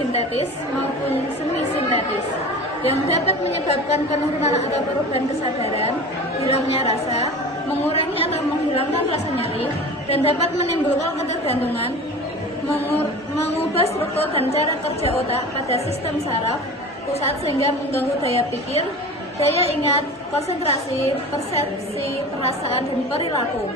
sintetis maupun semi sintetis yang dapat menyebabkan penurunan atau perubahan kesadaran, hilangnya rasa, mengurangi atau menghilangkan rasa nyeri, dan dapat menimbulkan ketergantungan, mengubah struktur dan cara kerja otak pada sistem saraf pusat sehingga mengganggu daya pikir, daya ingat, konsentrasi, persepsi, perasaan, dan perilaku.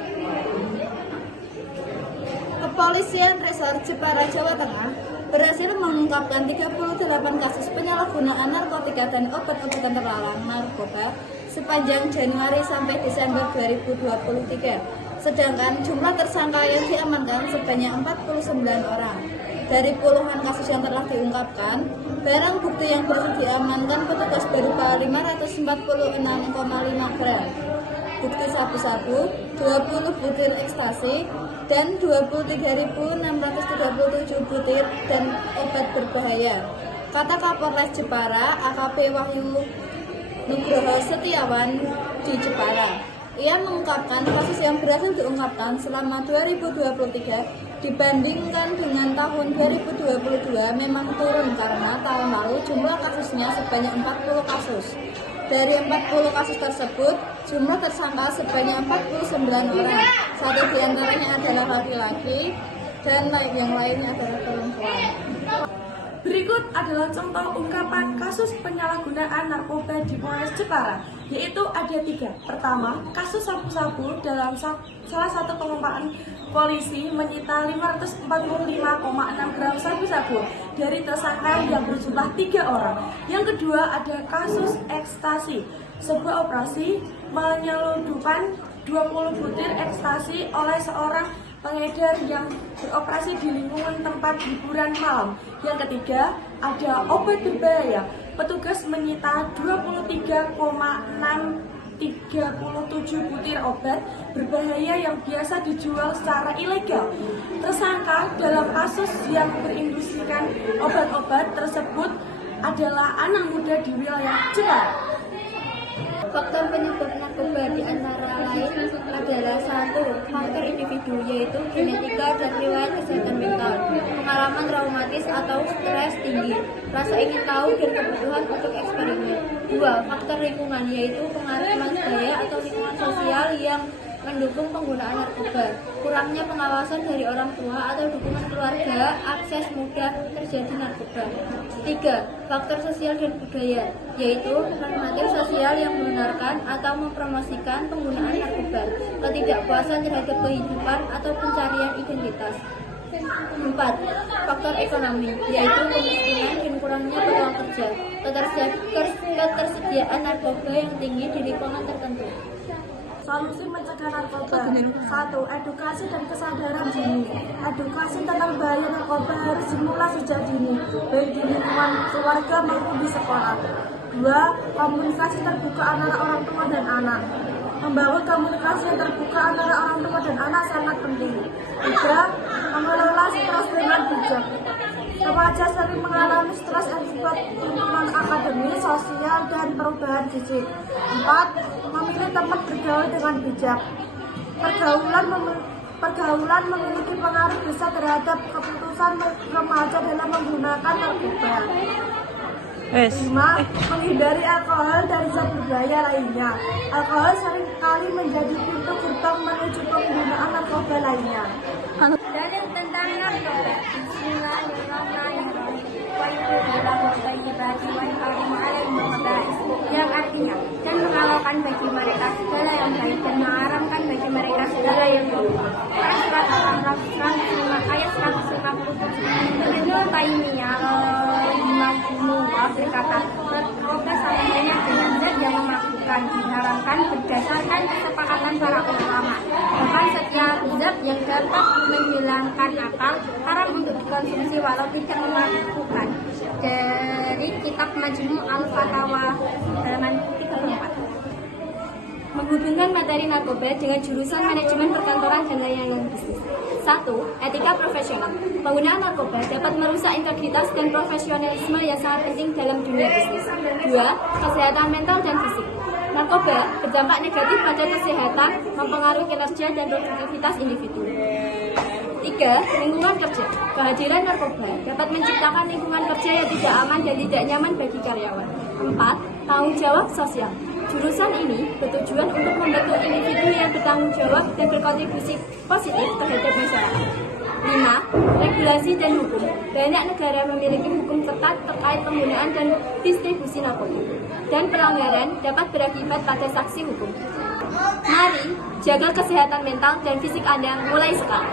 Kepolisian Resor Jepara, Jawa Tengah berhasil mengungkapkan 38 kasus penyalahgunaan narkotika dan obat-obatan terlarang narkoba sepanjang Januari sampai Desember 2023. Sedangkan jumlah tersangka yang diamankan sebanyak 49 orang. Dari puluhan kasus yang telah diungkapkan, barang bukti yang berhasil diamankan petugas berupa 546,5 gram bukti sabu-sabu, 20 butir ekstasi, dan 23.637 butir dan obat berbahaya. Kata Kapolres Jepara, AKP Wahyu Nugroho Setiawan di Jepara. Ia mengungkapkan kasus yang berhasil diungkapkan selama 2023 dibandingkan dengan tahun 2022 memang turun karena tahun lalu jumlah kasusnya sebanyak 40 kasus. Dari 40 kasus tersebut, jumlah tersangka sebanyak 49 orang. Satu diantaranya adalah laki-laki dan yang lainnya adalah perempuan. Berikut adalah contoh ungkapan kasus penyalahgunaan narkoba di Polres Jepara, yaitu ada 3. Pertama, kasus sabu-sabu dalam salah satu pengumpaman polisi menyita 545,6 gram sabu-sabu dari tersangka yang berjumlah 3 orang. Yang kedua ada kasus ekstasi, sebuah operasi menyelundupkan 20 butir ekstasi oleh seorang pengedar yang beroperasi di lingkungan tempat hiburan malam. Yang ketiga, ada obat berbahaya. Petugas menyita 23,637 butir obat berbahaya yang biasa dijual secara ilegal. Tersangka dalam kasus yang berindustrikan obat-obat tersebut adalah anak muda di wilayah Jepara. Faktor penyebab narkoba di antara lain adalah 1. Faktor individu, yaitu genetika dan riwayat kesehatan mental, pengalaman traumatis atau stres tinggi, rasa ingin tahu dan kebutuhan untuk eksperimen. 2. Faktor lingkungan, yaitu pengaruh teman sebaya atau lingkungan sosial yang mendukung penggunaan narkoba, kurangnya pengawasan dari orang tua atau dukungan keluarga, akses mudah terjadi narkoba. 3. Faktor sosial dan budaya, yaitu normatif sosial yang membenarkan atau mempromosikan penggunaan narkoba, ketidakpuasan terhadap kehidupan atau pencarian identitas. 4. Faktor ekonomi, yaitu kemiskinan dan kurangnya peluang kerja, ketersediaan narkoba yang tinggi di lingkungan tertentu. Solusi mencegah narkoba. 1. Edukasi dan kesadaran dini. Edukasi tentang bahaya narkoba harus dimulai sejak dini, baik di lingkungan keluarga maupun di sekolah. 2. Komunikasi terbuka antara orang tua dan anak. Membangun komunikasi yang terbuka antara orang tua dan anak sangat penting. 3. Mengelola stres dengan bijak. Remaja sering mengalami stres akibat tuntutan akademis, sosial, dan perubahan fisik. 4. Memilih teman bergaul dengan bijak. Pergaulan memiliki pengaruh besar terhadap keputusan remaja dalam menggunakan narkoba. 5. Menghindari alkohol dan zat berbahaya lainnya. Alkohol seringkali menjadi pintu gerbang menuju penggunaan narkoba lainnya. Dalil tentang narkoba. Bismillahirrahmanirrahim. Yang artinya, dan menghalalkan bagi mereka segala yang baik dan mengharamkan bagi mereka segala yang buruk. Surat Al-Anfal ayat 157. Ibnu Taimiyah rahimahullah berkata, narkoba sama halnya dengan zat yang memabukkan, diharamkan berdasarkan kesepakatan para ulama. Bahkan setiap zat yang dapat menghilangkan akal haram untuk dikonsumsi walau tidak memabukkan. Dari kitab Majmu' al-Fatawa halaman 34. Menghubungkan materi narkoba dengan jurusan manajemen perkantoran dan layanan bisnis. 1. Etika profesional. Penggunaan narkoba dapat merusak integritas dan profesionalisme yang sangat penting dalam dunia bisnis. 2. Kesehatan mental dan fisik. Narkoba berdampak negatif pada kesehatan, mempengaruhi kinerja dan produktivitas individu. 3. Lingkungan kerja. Kehadiran narkoba dapat menciptakan lingkungan kerja yang tidak aman dan tidak nyaman bagi karyawan. 4. Tanggung jawab sosial. Jurusan ini bertujuan untuk membentuk individu yang bertanggung jawab dan berkontribusi positif terhadap masyarakat. 5. Regulasi dan hukum. Banyak negara memiliki hukum ketat terkait penggunaan dan distribusi narkoba, dan pelanggaran dapat berakibat pada sanksi hukum. Mari jaga kesehatan mental dan fisik Anda mulai sekarang.